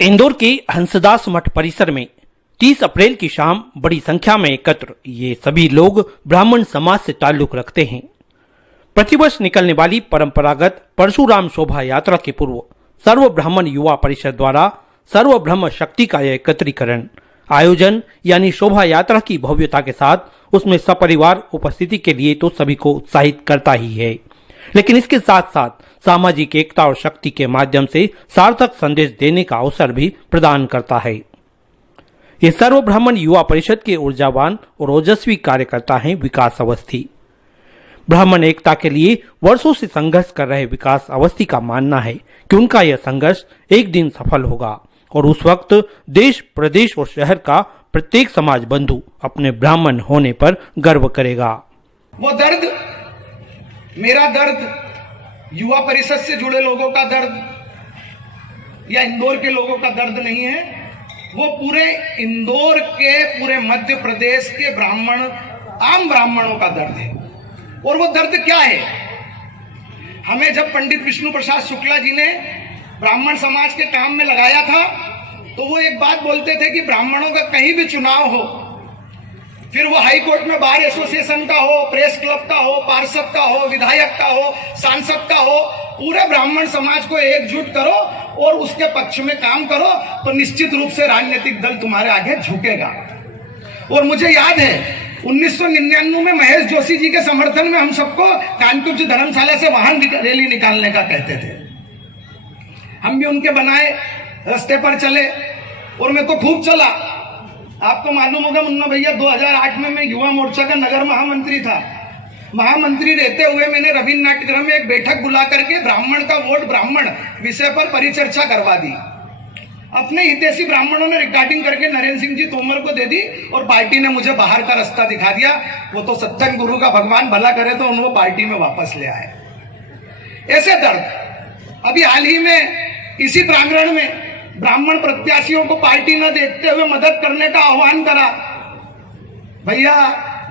इंदौर के हंसदास मठ परिसर में 30 अप्रैल की शाम बड़ी संख्या में एकत्र ये सभी लोग ब्राह्मण समाज से ताल्लुक रखते हैं। प्रतिवर्ष निकलने वाली परंपरागत परशुराम शोभा यात्रा के पूर्व सर्व ब्राह्मण युवा परिषद द्वारा सर्व ब्रह्म शक्ति का यह एकत्रीकरण आयोजन यानी शोभा यात्रा की भव्यता के साथ उसमें सपरिवार उपस्थिति के लिए तो सभी को उत्साहित करता ही है, लेकिन इसके साथ साथ सामाजिक एकता और शक्ति के माध्यम से सार्थक संदेश देने का अवसर भी प्रदान करता है। ये सर्व ब्राह्मण युवा परिषद के ऊर्जावान और ओजस्वी कार्यकर्ता हैं विकास अवस्थी। ब्राह्मण एकता के लिए वर्षों से संघर्ष कर रहे विकास अवस्थी का मानना है कि उनका यह संघर्ष एक दिन सफल होगा और उस वक्त देश, प्रदेश और शहर का प्रत्येक समाज बंधु अपने ब्राह्मण होने पर गर्व करेगा। वो दर्द, मेरा दर्द, युवा परिषद से जुड़े लोगों का दर्द या इंदौर के लोगों का दर्द नहीं है, वो पूरे इंदौर के, पूरे मध्य प्रदेश के ब्राह्मण, आम ब्राह्मणों का दर्द है। और वो दर्द क्या है? हमें जब पंडित विष्णु प्रसाद शुक्ला जी ने ब्राह्मण समाज के काम में लगाया था तो वो एक बात बोलते थे कि ब्राह्मणों का कहीं भी चुनाव हो, फिर वो हाई कोर्ट में बार एसोसिएशन का हो, प्रेस क्लब का हो, पार्षद का हो, विधायक का हो, सांसद का हो, पूरे ब्राह्मण समाज को एकजुट करो और उसके पक्ष में काम करो तो निश्चित रूप से राजनीतिक दल तुम्हारे आगे झुकेगा। और मुझे याद है 1999 में महेश जोशी जी के समर्थन में हम सबको कानपुर धर्मशाला से वाहन रैली निकालने का कहते थे। हम भी उनके बनाए रास्ते पर चले और मैं तो खूब चला। आपको मालूम होगा मुन्ना भैया, 2008 में मैं युवा मोर्चा का नगर महामंत्री था। महामंत्री रहते हुए मैंने रवीन्द्र नाट्यगृह में एक बैठक बुला करके ब्राह्मण का वोट ब्राह्मण विषय पर परिचर्चा करवा दी। अपने हितैषी ब्राह्मणों ने रिकॉर्डिंग करके नरेंद्र सिंह जी तोमर को दे दी और पार्टी ने मुझे बाहर का रास्ता दिखा दिया। वो तो सत्संग गुरु का भगवान भला करे तो उनको पार्टी में वापस ले आए। ऐसे दर्द अभी हाल ही में इसी प्रांगण में ब्राह्मण प्रत्याशियों को पार्टी न देखते हुए मदद करने का आह्वान करा। भैया,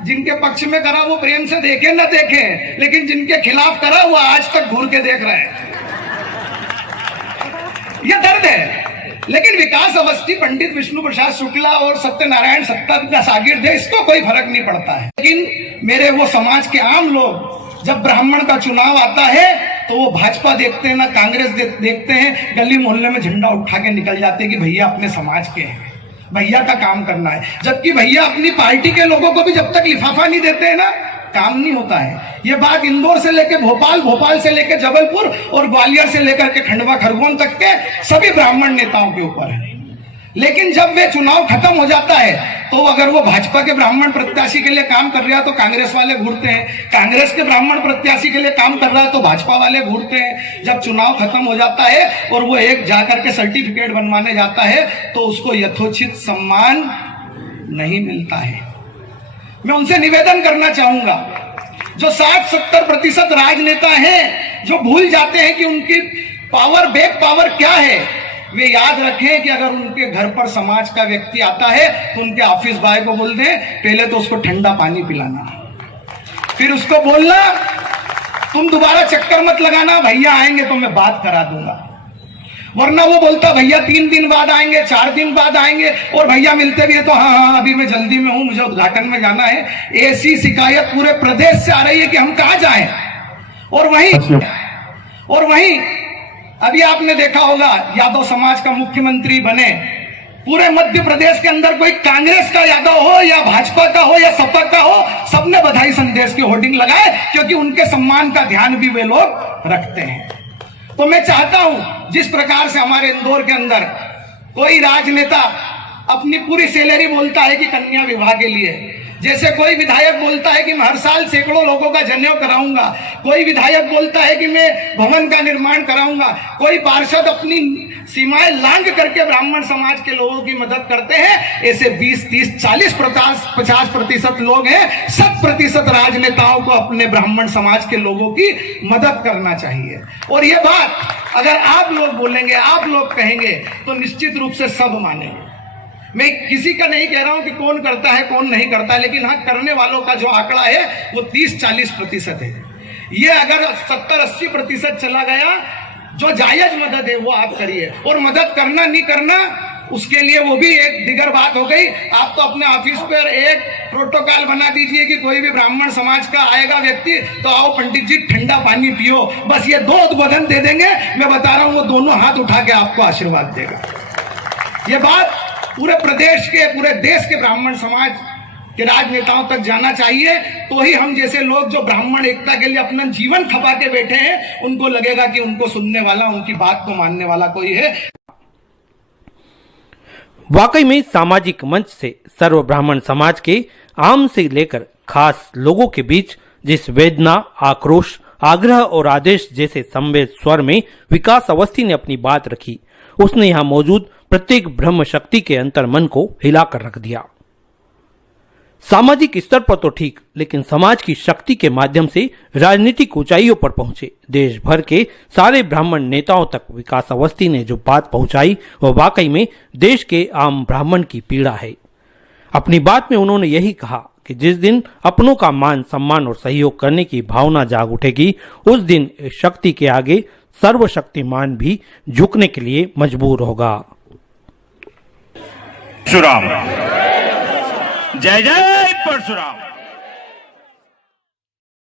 जिनके पक्ष में करा वो प्रेम से देखे न देखे, लेकिन जिनके खिलाफ करा वो आज तक घूर के देख रहे हैं। यह दर्द है। लेकिन विकास अवस्थी, पंडित विष्णु प्रसाद शुक्ला और सत्यनारायण सत्ता का शागिर्द है, इसको कोई फर्क नहीं पड़ता है। लेकिन मेरे वो समाज के आम लोग, जब ब्राह्मण का चुनाव आता है तो वो भाजपा देखते हैं ना कांग्रेस देखते हैं, गली मोहल्ले में झंडा उठा के निकल जाते हैं कि भैया अपने समाज के हैं, भैया का काम करना है। जबकि भैया अपनी पार्टी के लोगों को भी जब तक लिफाफा नहीं देते हैं ना, काम नहीं होता है। ये बात इंदौर से लेकर भोपाल, भोपाल से लेकर जबलपुर और ग्वालियर से लेकर के खंडवा खरगोन तक के सभी ब्राह्मण नेताओं के ऊपर है। लेकिन जब वे चुनाव खत्म हो जाता है तो अगर वो भाजपा के ब्राह्मण प्रत्याशी के लिए काम कर रहा है तो कांग्रेस वाले घूरते हैं, कांग्रेस के ब्राह्मण प्रत्याशी के लिए काम कर रहा है तो भाजपा वाले घूरते हैं। जब चुनाव खत्म हो जाता है और वो एक जाकर के सर्टिफिकेट बनवाने जाता है तो उसको यथोचित सम्मान नहीं मिलता है। मैं उनसे निवेदन करना चाहूंगा, जो 60-70% राजनेता हैं जो भूल जाते हैं कि उनकी पावर, बैक पावर क्या है, वे याद रखें कि अगर उनके घर पर समाज का व्यक्ति आता है तो उनके ऑफिस बॉय को बोल दें पहले तो उसको ठंडा पानी पिलाना, फिर उसको बोलना तुम दोबारा चक्कर मत लगाना, भैया आएंगे तो मैं बात करा दूंगा। वरना वो बोलता भैया 3 दिन बाद आएंगे, 4 दिन बाद आएंगे, और भैया मिलते भी है तो हाँ अभी मैं जल्दी में हूं, मुझे उद्घाटन में जाना है। ऐसी शिकायत पूरे प्रदेश से आ रही है कि हम कहां जाएं। और वहीं अभी आपने देखा होगा यादव समाज का मुख्यमंत्री बने, पूरे मध्य प्रदेश के अंदर कोई कांग्रेस का यादव हो या भाजपा का हो या सपा का हो, सबने बधाई संदेश के होर्डिंग लगाए, क्योंकि उनके सम्मान का ध्यान भी वे लोग रखते हैं। तो मैं चाहता हूं जिस प्रकार से हमारे इंदौर के अंदर कोई राजनेता अपनी पूरी सैलरी बोलता है कि कन्या विवाह के लिए, जैसे कोई विधायक बोलता है कि मैं हर साल सैकड़ों लोगों का जनेऊ कराऊंगा, कोई विधायक बोलता है कि मैं भवन का निर्माण कराऊंगा, कोई पार्षद अपनी सीमाएं लांघ करके ब्राह्मण समाज के लोगों की मदद करते हैं, ऐसे 20, 30, 40, 50% लोग हैं। 100% राजनेताओं को अपने ब्राह्मण समाज के लोगों की मदद करना चाहिए। और ये बात अगर आप लोग बोलेंगे, आप लोग कहेंगे तो निश्चित रूप से सब मानेंगे। मैं किसी का नहीं कह रहा हूं कि कौन करता है कौन नहीं करता है, लेकिन हाँ, करने वालों का जो आंकड़ा है वो 30-40% है। ये अगर 70-80% चला गया जो जायज मदद है वो आप करिए, और मदद करना नहीं करना उसके लिए वो भी एक दिगर बात हो गई। आप तो अपने ऑफिस पर एक प्रोटोकॉल बना दीजिए कि कोई भी ब्राह्मण समाज का आएगा व्यक्ति तो आओ पंडित जी ठंडा पानी पियो, बस ये 2 उद्बोधन दे देंगे, मैं बता रहा हूं वो दोनों हाथ उठा के आपको आशीर्वाद देगा। ये बात पूरे प्रदेश के, पूरे देश के ब्राह्मण समाज के राजनेताओं तक जाना चाहिए, तो ही हम जैसे लोग जो ब्राह्मण एकता के लिए अपना जीवन खपा के बैठे हैं उनको लगेगा कि उनको सुनने वाला, उनकी बात को मानने वाला कोई है। वाकई में सामाजिक मंच से सर्व ब्राह्मण समाज के आम से लेकर खास लोगों के बीच जिस वेदना, आक्रोश, आग्रह और आदेश जैसे संवेद स्वर में विकास अवस्थी ने अपनी बात रखी, उसने यहाँ मौजूद प्रत्येक ब्रह्म शक्ति के अंतर मन को हिलाकर रख दिया। सामाजिक स्तर पर तो ठीक, लेकिन समाज की शक्ति के माध्यम से राजनीतिक ऊंचाइयों पर पहुंचे देश भर के सारे ब्राह्मण नेताओं तक विकास अवस्थी ने जो बात पहुंचाई वह वाकई में देश के आम ब्राह्मण की पीड़ा है। अपनी बात में उन्होंने यही कहा कि जिस दिन अपनों का मान, सम्मान और सहयोग करने की भावना जाग उठेगी, उस दिन शक्ति के आगे सर्वशक्तिमान भी झुकने के लिए मजबूर होगा। परशुराम, जय जय परशुराम।